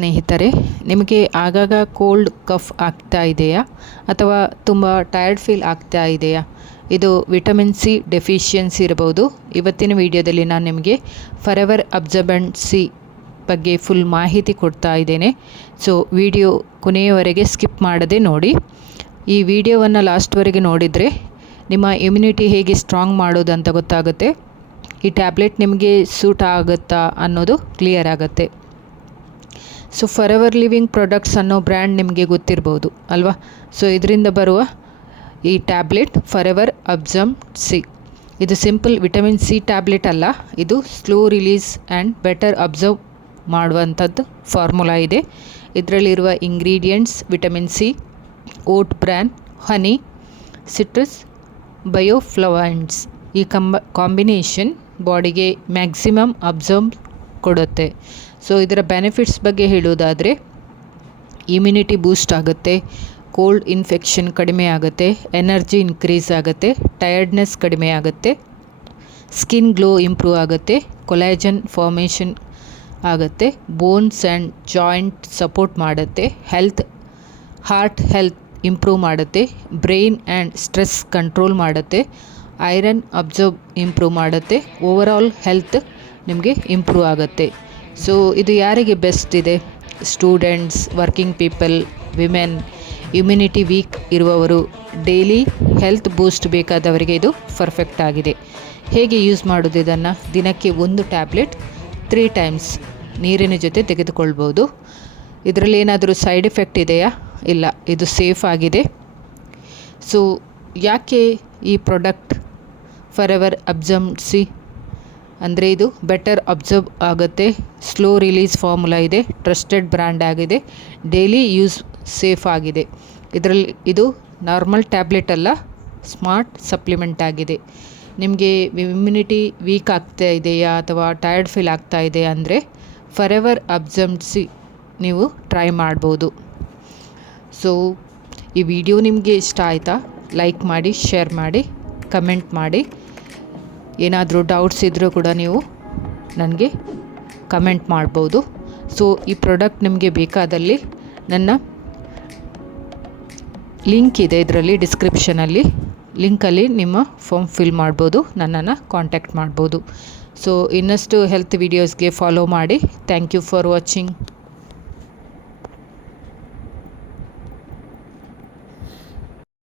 ಸ್ನೇಹಿತರೆ, ನಿಮಗೆ ಆಗಾಗ ಕೋಲ್ಡ್ ಕಫ್ ಆಗ್ತಾ ಇದೆಯಾ ಅಥವಾ ತುಂಬ ಟಯರ್ಡ್ ಫೀಲ್ ಆಗ್ತಾ ಇದೆಯಾ? ಇದು ವಿಟಮಿನ್ ಸಿ ಡೆಫಿಷಿಯನ್ಸಿ ಇರಬಹುದು. ಇವತ್ತಿನ ವಿಡಿಯೋದಲ್ಲಿ ನಾನು ನಿಮಗೆ ಫಾರೆವರ್ ಅಬ್ಸರ್ಬೆಂಟ್ ಸಿ ಬಗ್ಗೆ ಫುಲ್ ಮಾಹಿತಿ ಕೊಡ್ತಾ ಇದ್ದೇನೆ. ಸೊ ವಿಡಿಯೋ ಕೊನೆಯವರೆಗೆ ಸ್ಕಿಪ್ ಮಾಡದೆ ನೋಡಿ. ಈ ವಿಡಿಯೋವನ್ನು ಲಾಸ್ಟ್ವರೆಗೆ ನೋಡಿದರೆ ನಿಮ್ಮ ಇಮ್ಯುನಿಟಿ ಹೇಗೆ ಸ್ಟ್ರಾಂಗ್ ಮಾಡೋದು ಅಂತ ಗೊತ್ತಾಗುತ್ತೆ. ಈ ಟ್ಯಾಬ್ಲೆಟ್ ನಿಮಗೆ ಸೂಟ್ ಆಗುತ್ತಾ ಅನ್ನೋದು ಕ್ಲಿಯರ್ ಆಗುತ್ತೆ. ಸೊ ಫಾರೆವರ್ ಲಿವಿಂಗ್ ಪ್ರಾಡಕ್ಟ್ಸ್ ಅನ್ನೋ ಬ್ರ್ಯಾಂಡ್ ನಿಮಗೆ ಗೊತ್ತಿರ್ಬೋದು ಅಲ್ವಾ? ಸೊ ಇದರಿಂದ ಬರುವ ಈ ಟ್ಯಾಬ್ಲೆಟ್ ಫಾರೆವರ್ ಅಬ್ಸರ್ಬ್ ಸಿ, ಇದು ಸಿಂಪಲ್ ವಿಟಮಿನ್ ಸಿ ಟ್ಯಾಬ್ಲೆಟ್ ಅಲ್ಲ, ಇದು slow release and better absorb ಮಾಡುವಂಥದ್ದು ಫಾರ್ಮುಲಾ ಇದೆ. ಇದರಲ್ಲಿರುವ ingredients vitamin C, oat bran, honey, citrus, bioflavonoids. ಈ ಕಾಂಬಿನೇಷನ್ ಬಾಡಿಗೆ ಮ್ಯಾಕ್ಸಿಮಮ್ ಅಬ್ಸರ್ವ್ ಕೊಡುತ್ತೆ. ಸೊ ಇದರ ಬೆನಿಫಿಟ್ಸ್ ಬಗ್ಗೆ ಹೇಳೋದಾದರೆ ಇಮ್ಯುನಿಟಿ ಬೂಸ್ಟ್ ಆಗುತ್ತೆ, ಕೋಲ್ಡ್ ಇನ್ಫೆಕ್ಷನ್ ಕಡಿಮೆ ಆಗುತ್ತೆ, ಎನರ್ಜಿ ಇನ್ಕ್ರೀಸ್ ಆಗುತ್ತೆ, ಟಯರ್ಡ್ನೆಸ್ ಕಡಿಮೆ ಆಗುತ್ತೆ, ಸ್ಕಿನ್ ಗ್ಲೋ ಇಂಪ್ರೂವ್ ಆಗುತ್ತೆ, ಕೊಲಾಜನ್ ಫಾರ್ಮೇಷನ್ ಆಗುತ್ತೆ, ಬೋನ್ಸ್ ಆ್ಯಂಡ್ ಜಾಯಿಂಟ್ ಸಪೋರ್ಟ್ ಮಾಡುತ್ತೆ, ಹಾರ್ಟ್ ಹೆಲ್ತ್ ಇಂಪ್ರೂವ್ ಮಾಡುತ್ತೆ, ಬ್ರೈನ್ ಆ್ಯಂಡ್ ಸ್ಟ್ರೆಸ್ ಕಂಟ್ರೋಲ್ ಮಾಡುತ್ತೆ, ಐರನ್ ಅಬ್ಸರ್ವ್ ಇಂಪ್ರೂವ್ ಮಾಡುತ್ತೆ, ಓವರಾಲ್ ಹೆಲ್ತ್ ನಿಮಗೆ ಇಂಪ್ರೂವ್ ಆಗುತ್ತೆ. ಸೊ ಇದು ಯಾರಿಗೆ ಬೆಸ್ಟ್ ಇದೆ? Students, working people, women, immunity weak ಇರುವವರು, ಡೈಲಿ ಹೆಲ್ತ್ ಬೂಸ್ಟ್ ಬೇಕಾದವರಿಗೆ ಇದು ಪರ್ಫೆಕ್ಟ್ ಆಗಿದೆ. ಹೇಗೆ ಯೂಸ್ ಮಾಡೋದು ಇದನ್ನು? ದಿನಕ್ಕೆ 1 ಟ್ಯಾಬ್ಲೆಟ್ 3 ಟೈಮ್ಸ್ ನೀರಿನ ಜೊತೆ ತೆಗೆದುಕೊಳ್ಬೋದು. ಇದರಲ್ಲಿ ಏನಾದರೂ ಸೈಡ್ ಎಫೆಕ್ಟ್ ಇದೆಯಾ? ಇಲ್ಲ, ಇದು ಸೇಫ್ ಆಗಿದೆ. ಸೊ ಯಾಕೆ ಈ ಪ್ರಾಡಕ್ಟ್ ಫಾರೆವರ್ ಅಬ್ಸರ್ಬ್ ಸಿ ಅಂದರೆ ಇದು ಬೆಟರ್ ಅಬ್ಸರ್ವ್ ಆಗುತ್ತೆ, ಸ್ಲೋ ರಿಲೀಸ್ ಫಾರ್ಮುಲಾ ಇದೆ, ಟ್ರಸ್ಟೆಡ್ ಬ್ರ್ಯಾಂಡ್ ಆಗಿದೆ, ಡೈಲಿ ಯೂಸ್ ಸೇಫ್ ಆಗಿದೆ. ಇದು ನಾರ್ಮಲ್ ಟ್ಯಾಬ್ಲೆಟ್ ಅಲ್ಲ, ಸ್ಮಾರ್ಟ್ ಸಪ್ಲಿಮೆಂಟ್ ಆಗಿದೆ. ನಿಮಗೆ ಇಮ್ಯುನಿಟಿ ವೀಕ್ ಆಗ್ತಾ ಇದೆಯಾ ಅಥವಾ ಟಯರ್ಡ್ ಫೀಲ್ ಆಗ್ತಾ ಇದೆ ಅಂದರೆ ಫಾರೆವರ್ ಅಬ್ಸರ್ಬ್ ಸಿ ನೀವು ಟ್ರೈ ಮಾಡ್ಬೋದು. ಸೊ ಈ ವಿಡಿಯೋ ನಿಮಗೆ ಇಷ್ಟ ಆಯಿತಾ? ಲೈಕ್ ಮಾಡಿ, ಶೇರ್ ಮಾಡಿ, ಕಮೆಂಟ್ ಮಾಡಿ. ಏನಾದರೂ ಡೌಟ್ಸ್ ಇದ್ದರೂ ಕೂಡ ನೀವು ನನಗೆ ಕಮೆಂಟ್ ಮಾಡ್ಬೋದು. ಸೊ ಈ ಪ್ರಾಡಕ್ಟ್ ನಿಮಗೆ ಬೇಕಾದಲ್ಲಿ ನನ್ನ ಲಿಂಕ್ ಇದೆ, ಇದರಲ್ಲಿ ಡಿಸ್ಕ್ರಿಪ್ಷನಲ್ಲಿ ಲಿಂಕಲ್ಲಿ ನಿಮ್ಮ ಫಾರ್ಮ್ ಫಿಲ್ ಮಾಡ್ಬೋದು, ನನ್ನನ್ನು ಕಾಂಟ್ಯಾಕ್ಟ್ ಮಾಡ್ಬೋದು. ಸೊ ಇನ್ನಷ್ಟು ಹೆಲ್ತ್ ವೀಡಿಯೋಸ್ಗೆ ಫಾಲೋ ಮಾಡಿ. Thank you for watching.